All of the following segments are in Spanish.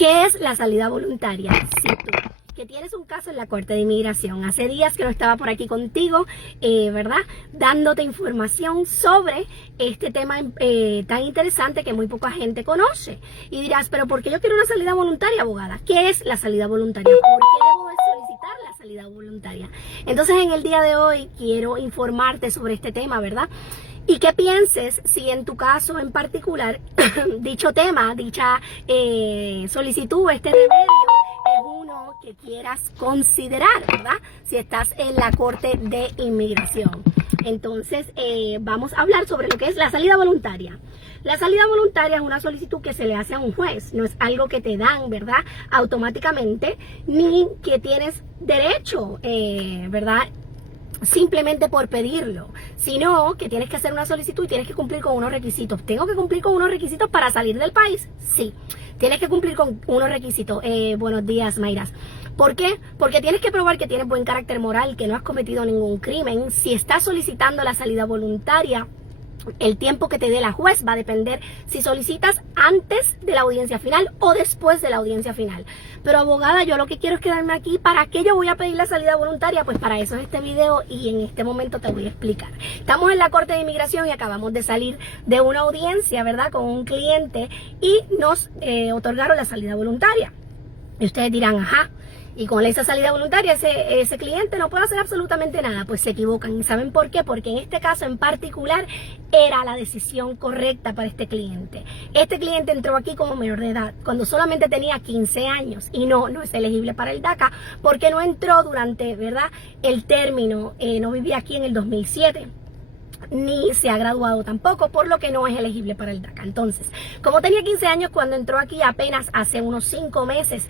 ¿Qué es la salida voluntaria? Si tú que tienes un caso en la Corte de Inmigración, hace días que no estaba por aquí contigo, ¿verdad? Dándote información sobre este tema tan interesante que muy poca gente conoce. Y dirás, pero ¿por qué yo quiero una salida voluntaria, abogada? ¿Qué es la salida voluntaria? ¿Por qué debo de solicitar la salida voluntaria? Entonces, en el día de hoy quiero informarte sobre este tema, ¿verdad? Y que pienses si en tu caso en particular, dicho tema, dicha solicitud, este remedio, es uno que quieras considerar, ¿verdad? Si estás en la Corte de Inmigración. Entonces, vamos a hablar sobre lo que es la salida voluntaria. La salida voluntaria es una solicitud que se le hace a un juez, no es algo que te dan, ¿verdad? Automáticamente, ni que tienes derecho, ¿verdad? Simplemente por pedirlo, sino que tienes que hacer una solicitud y tienes que cumplir con unos requisitos. ¿Tengo que cumplir con unos requisitos para salir del país? Sí, tienes que cumplir con unos requisitos. Buenos días, Mayras. ¿Por qué? Porque tienes que probar que tienes buen carácter moral, que no has cometido ningún crimen. Si estás solicitando la salida voluntaria, el tiempo que te dé la juez va a depender si solicitas antes de la audiencia final o después de la audiencia final. Pero abogada, yo lo que quiero es quedarme aquí. ¿Para qué yo voy a pedir la salida voluntaria? Pues para eso es este video y en este momento te voy a explicar. Estamos en la Corte de Inmigración y acabamos de salir de una audiencia, ¿verdad? Con un cliente y nos otorgaron la salida voluntaria. Y ustedes dirán, ajá, y con esa salida voluntaria ese cliente no puede hacer absolutamente nada. Pues se equivocan. ¿Y saben por qué? Porque en este caso en particular era la decisión correcta para este cliente. Este cliente entró aquí como menor de edad cuando solamente tenía 15 años y no es elegible para el DACA porque no entró durante, ¿verdad?, el término, no vivía aquí en el 2007. Ni se ha graduado tampoco, por lo que no es elegible para el DACA. Entonces, como tenía 15 años cuando entró aquí, apenas hace unos 5 meses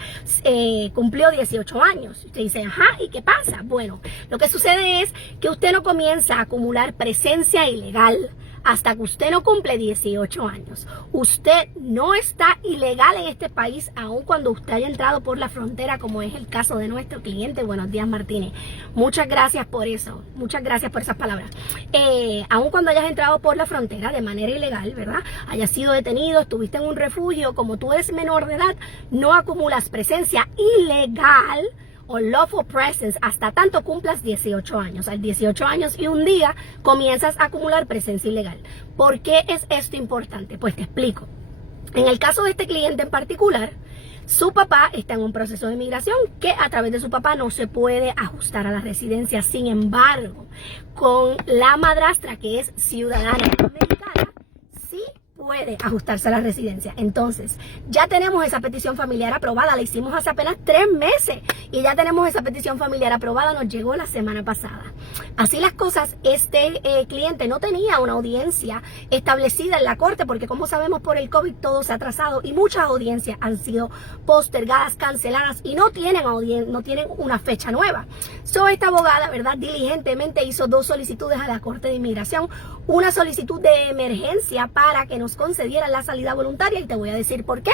cumplió 18 años. Usted dice, ajá, ¿y qué pasa? Bueno, lo que sucede es que usted no comienza a acumular presencia ilegal hasta que usted no cumple 18 años. Usted no está ilegal en este país, aun cuando usted haya entrado por la frontera, como es el caso de nuestro cliente. Buenos días, Martínez. Muchas gracias por eso. Muchas gracias por esas palabras. Aun cuando hayas entrado por la frontera de manera ilegal, ¿verdad?, hayas sido detenido, estuviste en un refugio, como tú eres menor de edad, no acumulas presencia ilegal o lawful presence hasta tanto cumplas 18 años. Al 18 años y un día comienzas a acumular presencia ilegal. ¿Por qué es esto importante? Pues te explico. En el caso de este cliente en particular, su papá está en un proceso de inmigración que a través de su papá no se puede ajustar a la residencia. Sin embargo, con la madrastra, que es ciudadana americana, sí puede ajustarse a la residencia. Entonces, ya tenemos esa petición familiar aprobada, la hicimos hace apenas 3 meses y ya tenemos esa petición familiar aprobada, nos llegó la semana pasada. Así las cosas, este cliente no tenía una audiencia establecida en la corte porque, como sabemos, por el COVID todo se ha atrasado y muchas audiencias han sido postergadas, canceladas y no tienen una fecha nueva. Esta abogada, ¿verdad?, diligentemente hizo 2 solicitudes a la Corte de Inmigración, una solicitud de emergencia para que nos concedieran la salida voluntaria y te voy a decir por qué,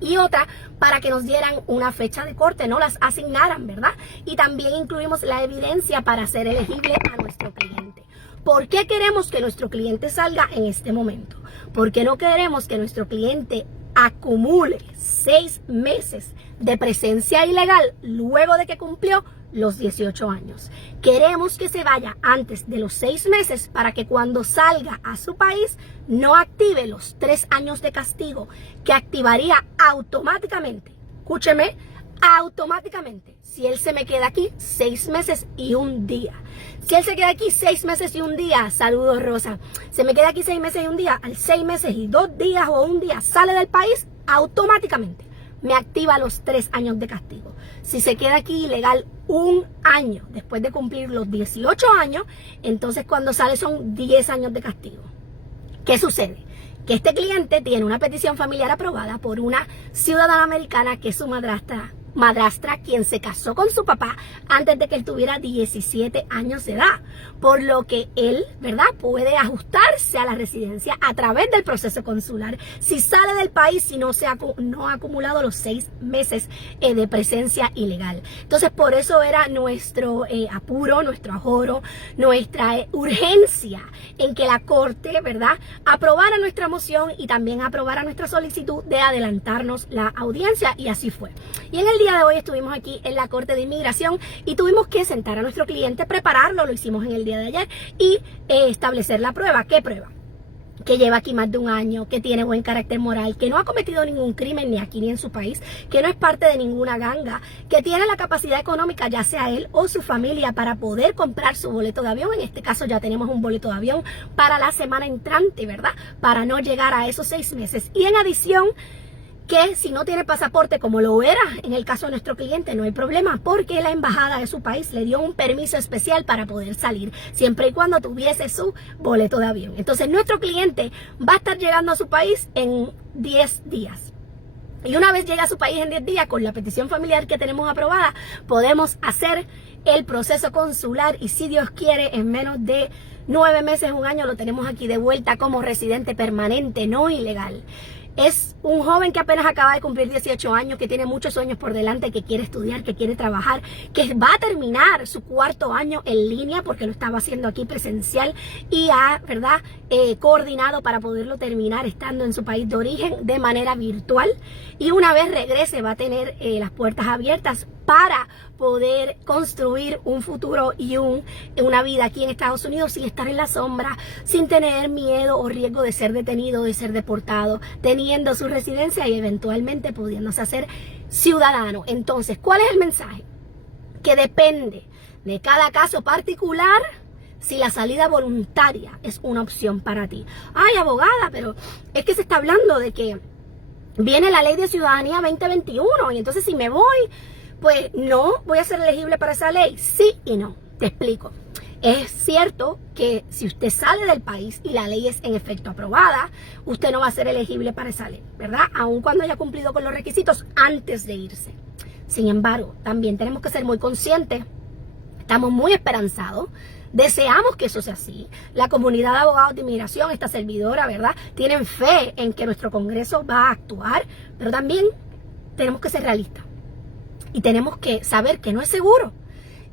y otra para que nos dieran una fecha de corte, no las asignaran, ¿verdad? Y también incluimos la evidencia para ser elegible a nuestro cliente. ¿Por qué queremos que nuestro cliente salga en este momento? Porque no queremos que nuestro cliente acumule 6 meses de presencia ilegal luego de que cumplió los 18 años. Queremos que se vaya antes de los 6 meses para que cuando salga a su país no active los 3 años de castigo que activaría automáticamente. Escúcheme, automáticamente. Si él se me queda aquí 6 meses y un día. Si él se queda aquí 6 meses y un día, saludos Rosa, se me queda aquí 6 meses y un día, al 6 meses y 2 días o un día sale del país, automáticamente me activa los 3 años de castigo. Si se queda aquí ilegal 1 año después de cumplir los 18 años, entonces cuando sale son 10 años de castigo. ¿Qué sucede? Que este cliente tiene una petición familiar aprobada por una ciudadana americana que es su madrastra madrastra quien se casó con su papá antes de que él tuviera 17 años de edad, por lo que él, ¿verdad?, puede ajustarse a la residencia a través del proceso consular si sale del país, si no ha acumulado los 6 meses de presencia ilegal. Entonces, por eso era nuestro apuro, nuestro ajoro, nuestra urgencia en que la Corte, ¿verdad?, aprobara nuestra moción y también aprobara nuestra solicitud de adelantarnos la audiencia, y así fue. Y en el día de hoy estuvimos aquí en la Corte de Inmigración y tuvimos que sentar a nuestro cliente, prepararlo, lo hicimos en el día de ayer, y establecer la prueba. ¿Qué prueba? Que lleva aquí más de un año, que tiene buen carácter moral, que no ha cometido ningún crimen ni aquí ni en su país, que no es parte de ninguna ganga, que tiene la capacidad económica, ya sea él o su familia, para poder comprar su boleto de avión. En este caso ya tenemos un boleto de avión para la semana entrante, ¿verdad?, para no llegar a esos 6 meses. Y en adición, que si no tiene pasaporte, como lo era en el caso de nuestro cliente, no hay problema, porque la embajada de su país le dio un permiso especial para poder salir, siempre y cuando tuviese su boleto de avión. Entonces, nuestro cliente va a estar llegando a su país en 10 días. Y una vez llega a su país en 10 días, con la petición familiar que tenemos aprobada, podemos hacer el proceso consular y, si Dios quiere, en menos de 9 meses, un año, lo tenemos aquí de vuelta como residente permanente, no ilegal. Es un joven que apenas acaba de cumplir 18 años, que tiene muchos sueños por delante, que quiere estudiar, que quiere trabajar, que va a terminar su 4º año en línea, porque lo estaba haciendo aquí presencial, y ha, ¿verdad?, coordinado para poderlo terminar estando en su país de origen de manera virtual. Y una vez regrese va a tener las puertas abiertas para poder construir un futuro y una vida aquí en Estados Unidos sin estar en la sombra, sin tener miedo o riesgo de ser detenido, de ser deportado, teniendo su residencia y eventualmente pudiéndose hacer ciudadano. Entonces, ¿cuál es el mensaje? Que depende de cada caso particular si la salida voluntaria es una opción para ti. Ay, abogada, pero es que se está hablando de que viene la ley de ciudadanía 2021 y entonces si me voy, pues no voy a ser elegible para esa ley. Sí y no. Te explico. Es cierto que si usted sale del país y la ley es en efecto aprobada, usted no va a ser elegible para esa ley, ¿verdad?, aun cuando haya cumplido con los requisitos antes de irse. Sin embargo, también tenemos que ser muy conscientes, estamos muy esperanzados, deseamos que eso sea así. La comunidad de abogados de inmigración, esta servidora, ¿verdad?, tienen fe en que nuestro Congreso va a actuar, pero también tenemos que ser realistas. Y tenemos que saber que no es seguro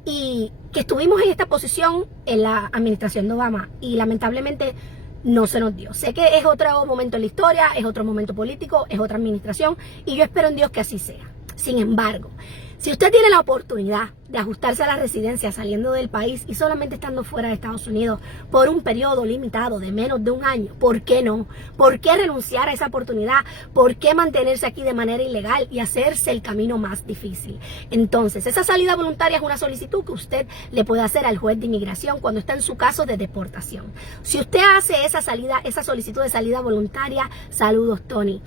y que estuvimos en esta posición en la administración de Obama y lamentablemente no se nos dio. Sé que es otro momento en la historia, es otro momento político, es otra administración y yo espero en Dios que así sea. Sin embargo, si usted tiene la oportunidad de ajustarse a la residencia saliendo del país y solamente estando fuera de Estados Unidos por un periodo limitado de menos de un año, ¿por qué no? ¿Por qué renunciar a esa oportunidad? ¿Por qué mantenerse aquí de manera ilegal y hacerse el camino más difícil? Entonces, esa salida voluntaria es una solicitud que usted le puede hacer al juez de inmigración cuando está en su caso de deportación. Si usted hace esa solicitud de salida voluntaria, saludos, Tony.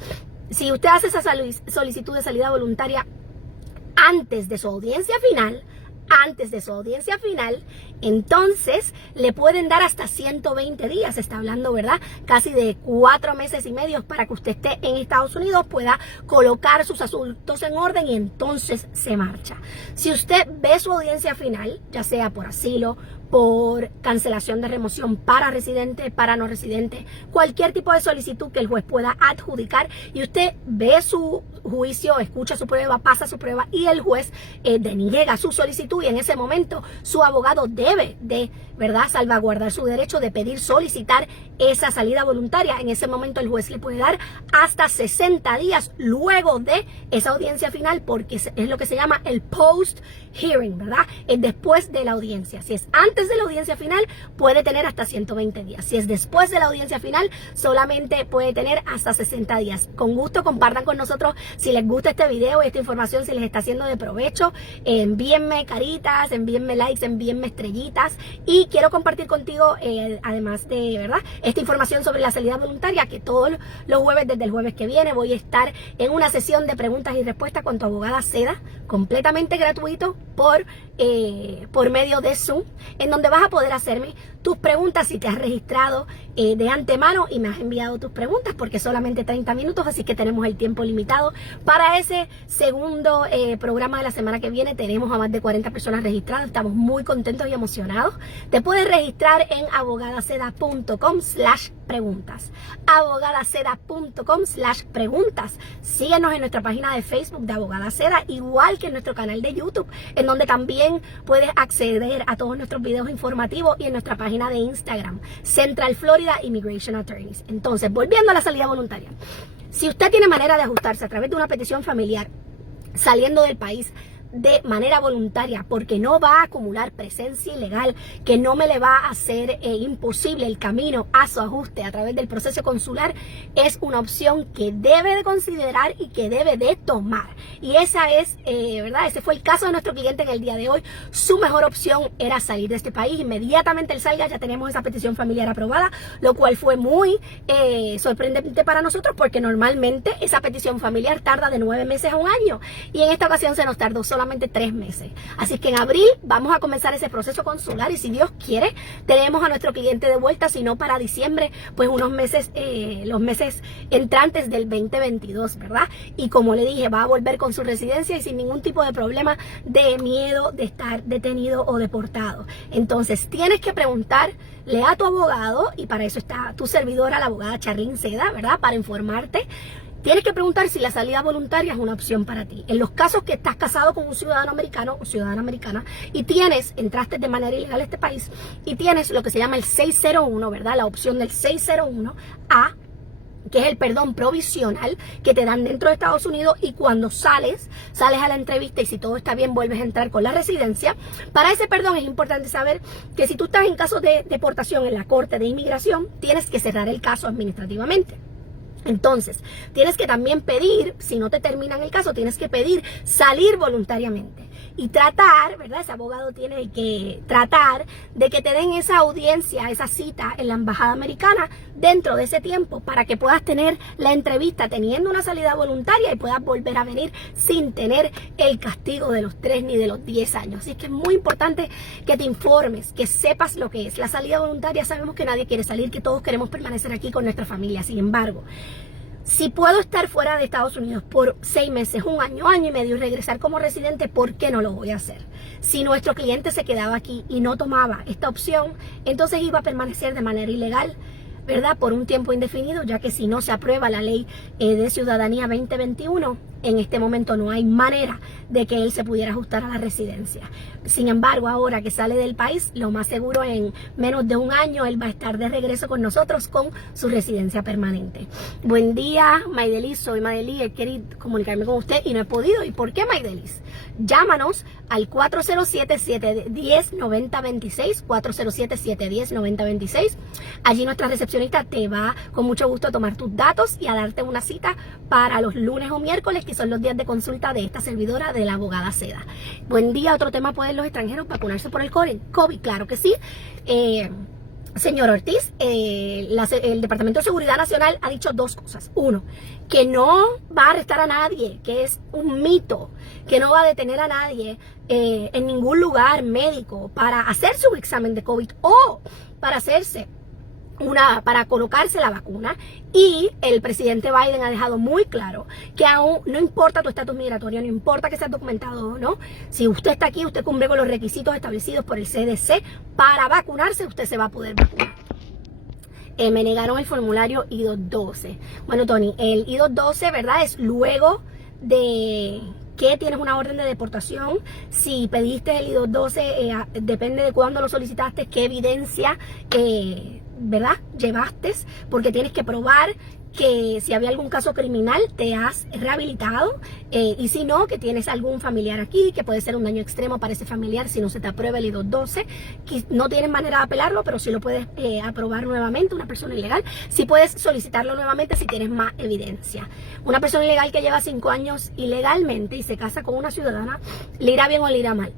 Si usted hace esa solicitud de salida voluntaria antes de su audiencia final, entonces le pueden dar hasta 120 días, se está hablando, ¿verdad?, casi de 4 meses y medio para que usted esté en Estados Unidos, pueda colocar sus asuntos en orden y entonces se marcha. Si usted ve su audiencia final, ya sea por asilo, por cancelación de remoción para residente, para no residente, cualquier tipo de solicitud que el juez pueda adjudicar y usted ve su juicio, escucha su prueba, pasa su prueba y el juez deniega su solicitud y en ese momento su abogado debe de, ¿verdad?, salvaguardar su derecho de pedir, solicitar esa salida voluntaria. En ese momento el juez le puede dar hasta 60 días luego de esa audiencia final porque es lo que se llama el post hearing, ¿verdad?, es después de la audiencia. Si es antes de la audiencia final, puede tener hasta 120 días. Si es después de la audiencia final, solamente puede tener hasta 60 días. Con gusto, compartan con nosotros si les gusta este video y esta información, si les está haciendo de provecho. Envíenme caritas, envíenme likes, envíenme estrellitas. Y quiero compartir contigo, además de, ¿verdad?, esta información sobre la salida voluntaria, que todos los jueves, desde el jueves que viene, voy a estar en una sesión de preguntas y respuestas con tu abogada Seda, completamente gratuito por medio de Zoom, en donde vas a poder hacerme tus preguntas si te has registrado de antemano y me has enviado tus preguntas, porque solamente 30 minutos, así que tenemos el tiempo limitado. Para ese segundo programa de la semana que viene tenemos a más de 40 personas registradas. Estamos muy contentos y emocionados. Te puedes registrar en abogadaceda.com/preguntas. abogadaceda.com/preguntas. Síguenos en nuestra página de Facebook de Abogada Seda, igual que en nuestro canal de YouTube, en donde también puedes acceder a todos nuestros videos informativos, y en nuestra página de Instagram, Central Florida Immigration Attorneys. Entonces, volviendo a la salida voluntaria, si usted tiene manera de ajustarse a través de una petición familiar saliendo del país de manera voluntaria, porque no va a acumular presencia ilegal, que no me le va a hacer imposible el camino a su ajuste a través del proceso consular, es una opción que debe de considerar y que debe de tomar. Y esa es, ¿verdad? Ese fue el caso de nuestro cliente en el día de hoy. Su mejor opción era salir de este país. Inmediatamente él salga, ya tenemos esa petición familiar aprobada, lo cual fue muy sorprendente para nosotros, porque normalmente esa petición familiar tarda de 9 meses a un año, y en esta ocasión se nos tardó solamente 3 meses. Así que en abril vamos a comenzar ese proceso consular, y si Dios quiere tenemos a nuestro cliente de vuelta, si no para diciembre, pues unos meses, los meses entrantes del 2022, ¿verdad? Y como le dije, va a volver con su residencia y sin ningún tipo de problema de miedo de estar detenido o deportado. Entonces tienes que preguntarle a tu abogado, y para eso está tu servidora, la abogada Charlene Seda, ¿verdad? Para informarte. Tienes que preguntar si la salida voluntaria es una opción para ti. En los casos que estás casado con un ciudadano americano o ciudadana americana y entraste de manera ilegal a este país y tienes lo que se llama el 601, ¿verdad? La opción del 601A, que es el perdón provisional que te dan dentro de Estados Unidos, y cuando sales a la entrevista y si todo está bien vuelves a entrar con la residencia. Para ese perdón es importante saber que si tú estás en caso de deportación en la Corte de Inmigración, tienes que cerrar el caso administrativamente. Entonces, tienes que también pedir, si no te terminan el caso, tienes que pedir salir voluntariamente y tratar, ¿verdad? Ese abogado tiene que tratar de que te den esa audiencia, esa cita en la embajada americana dentro de ese tiempo, para que puedas tener la entrevista teniendo una salida voluntaria y puedas volver a venir sin tener el castigo de los 3 ni de los 10 años. Así que es muy importante que te informes, que sepas lo que es la salida voluntaria. Sabemos que nadie quiere salir, que todos queremos permanecer aquí con nuestra familia. Sin embargo, si puedo estar fuera de Estados Unidos por 6 meses, un año, año y medio y regresar como residente, ¿por qué no lo voy a hacer? Si nuestro cliente se quedaba aquí y no tomaba esta opción, entonces iba a permanecer de manera ilegal, ¿verdad? Por un tiempo indefinido, ya que si no se aprueba la ley de ciudadanía 2021, en este momento no hay manera de que él se pudiera ajustar a la residencia. Sin embargo, ahora que sale del país, lo más seguro en menos de un año él va a estar de regreso con nosotros con su residencia permanente. Buen día, Maydelis, soy Maydelis, he querido comunicarme con usted y no he podido. ¿Y por qué, Maydelis? Llámanos al 407-710-9026, 407-710-9026. Allí nuestra recepcionista te va con mucho gusto a tomar tus datos y a darte una cita para los lunes o miércoles, que son los días de consulta de esta servidora de la abogada Seda. Buen día. Otro tema: ¿pueden los extranjeros vacunarse por el COVID? Claro que sí. Señor Ortiz, el Departamento de Seguridad Nacional ha dicho 2 cosas. Uno, que no va a arrestar a nadie, que es un mito, que no va a detener a nadie en ningún lugar médico para hacerse un examen de COVID o para colocarse la vacuna. Y el presidente Biden ha dejado muy claro que aún no importa tu estatus migratorio, no importa que seas documentado o no, si usted está aquí, usted cumple con los requisitos establecidos por el CDC para vacunarse, usted se va a poder vacunar. Me negaron el formulario I-212. Bueno, Tony, el I-212, ¿verdad? Es luego de que tienes una orden de deportación. Si pediste el I-212, depende de cuándo lo solicitaste, qué evidencia ¿verdad? Llevaste, porque tienes que probar que si había algún caso criminal te has rehabilitado, y si no, que tienes algún familiar aquí, que puede ser un daño extremo para ese familiar si no se te aprueba el I-212, que no tienes manera de apelarlo, pero sí lo puedes aprobar nuevamente. Una persona ilegal sí puedes solicitarlo nuevamente si tienes más evidencia. Una persona ilegal que lleva 5 años ilegalmente y se casa con una ciudadana, ¿le irá bien o le irá mal?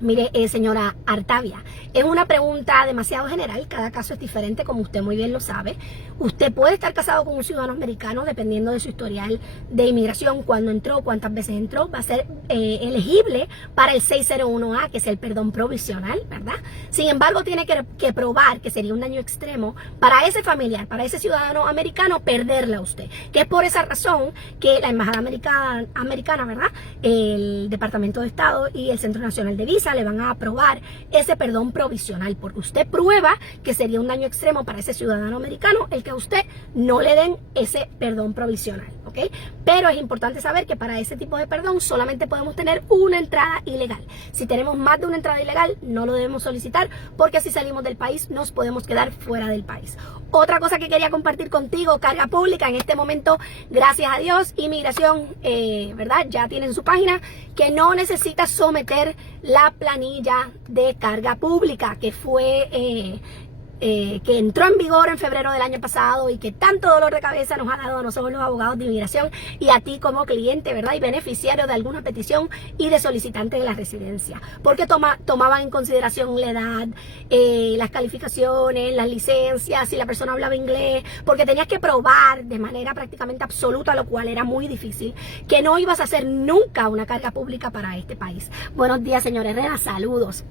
Mire, señora Artavia, es una pregunta demasiado general, cada caso es diferente, como usted muy bien lo sabe. Usted puede estar casado con un ciudadano americano dependiendo de su historial de inmigración, cuándo entró, cuántas veces entró, va a ser elegible para el 601A, que es el perdón provisional, ¿verdad? Sin embargo, tiene que probar que sería un daño extremo para ese familiar, para ese ciudadano americano, perderla a usted. Que es por esa razón que la Embajada Americana, ¿verdad? El Departamento de Estado y el Centro Nacional de Visa le van a aprobar ese perdón provisional, porque usted prueba que sería un daño extremo para ese ciudadano americano el que a usted no le den ese perdón provisional, ¿ok? Pero es importante saber que para ese tipo de perdón solamente podemos tener una entrada ilegal. Si tenemos más de una entrada ilegal, no lo debemos solicitar, porque si salimos del país nos podemos quedar fuera del país. Otra cosa que quería compartir contigo, carga pública, en este momento, gracias a Dios, inmigración, ¿verdad? Ya tienen su página, que no necesita someter la planilla de carga pública, que fue que entró en vigor en febrero del año pasado y que tanto dolor de cabeza nos ha dado a nosotros los abogados de inmigración y a ti como cliente, ¿verdad? Y beneficiario de alguna petición y de solicitante de la residencia, porque tomaban en consideración la edad, las calificaciones, las licencias, si la persona hablaba inglés, porque tenías que probar de manera prácticamente absoluta, lo cual era muy difícil, que no ibas a hacer nunca una carga pública para este país. Buenos días, señor Herrera, saludos.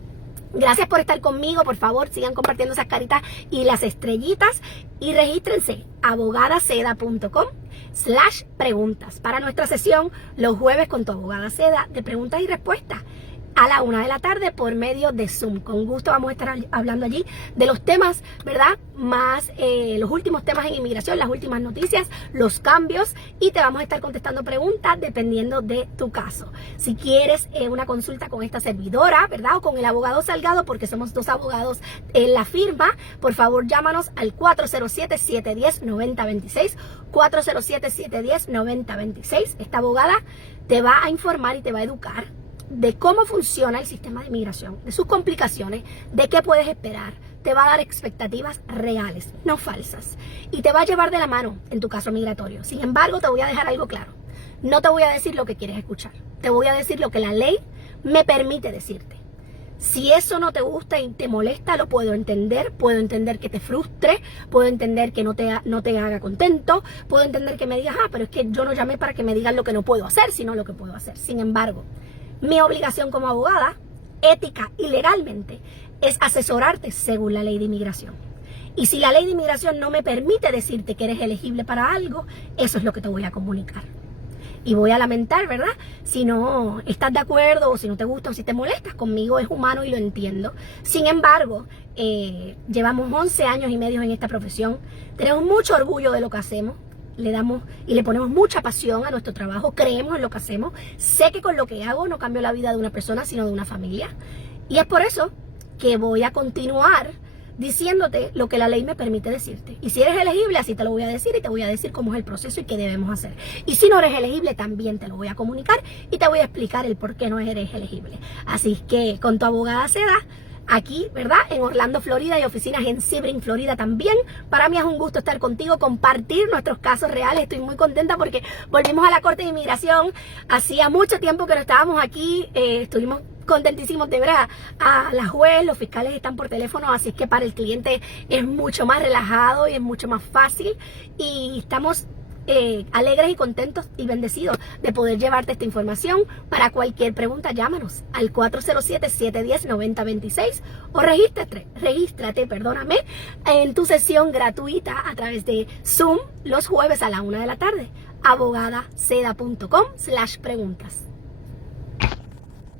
Gracias por estar conmigo, por favor sigan compartiendo esas caritas y las estrellitas y regístrense abogadaceda.com/preguntas para nuestra sesión los jueves con tu abogada Seda de preguntas y respuestas a la 1 de la tarde por medio de Zoom. Con gusto vamos a estar hablando allí de los temas, ¿verdad? Más los últimos temas en inmigración, las últimas noticias, los cambios, y te vamos a estar contestando preguntas dependiendo de tu caso. Si quieres una consulta con esta servidora, ¿verdad? O con el abogado Salgado, porque somos dos abogados en la firma, por favor llámanos al 407-710-9026, 407-710-9026. Esta abogada te va a informar y te va a educar de cómo funciona el sistema de inmigración, de sus complicaciones, de qué puedes esperar. Te va a dar expectativas reales, no falsas, y te va a llevar de la mano en tu caso migratorio. Sin embargo, te voy a dejar algo claro. No te voy a decir lo que quieres escuchar. Te voy a decir lo que la ley me permite decirte. Si eso no te gusta y te molesta, lo puedo entender que te frustre, puedo entender que no te haga contento, puedo entender que me digas, pero es que yo no llamé para que me digan lo que no puedo hacer, sino lo que puedo hacer. Sin embargo, mi obligación como abogada, ética y legalmente, es asesorarte según la ley de inmigración. Y si la ley de inmigración no me permite decirte que eres elegible para algo, eso es lo que te voy a comunicar. Y voy a lamentar, ¿verdad? Si no estás de acuerdo, o si no te gusta, o si te molestas conmigo, es humano y lo entiendo. Sin embargo, llevamos 11 años y medio en esta profesión, tenemos mucho orgullo de lo que hacemos, le damos y le ponemos mucha pasión a nuestro trabajo, creemos en lo que hacemos, sé que con lo que hago no cambio la vida de una persona, sino de una familia. Y es por eso que voy a continuar diciéndote lo que la ley me permite decirte. Y si eres elegible, así te lo voy a decir, y te voy a decir cómo es el proceso y qué debemos hacer. Y si no eres elegible, también te lo voy a comunicar y te voy a explicar el por qué no eres elegible. Así que con tu abogada Seda, aquí, ¿verdad? En Orlando, Florida, y oficinas en Sebring, Florida también. Para mí es un gusto estar contigo, compartir nuestros casos reales. Estoy muy contenta porque volvimos a la Corte de Inmigración. Hacía mucho tiempo que no estábamos aquí. Estuvimos contentísimos de ver a la juez. Los fiscales están por teléfono, así que para el cliente es mucho más relajado y es mucho más fácil. Y estamos alegres y contentos y bendecidos de poder llevarte esta información. Para cualquier pregunta, llámanos al 407-710-9026 o regístrate, en tu sesión gratuita a través de Zoom los jueves a la 1 de la tarde. abogadaceda.com/preguntas.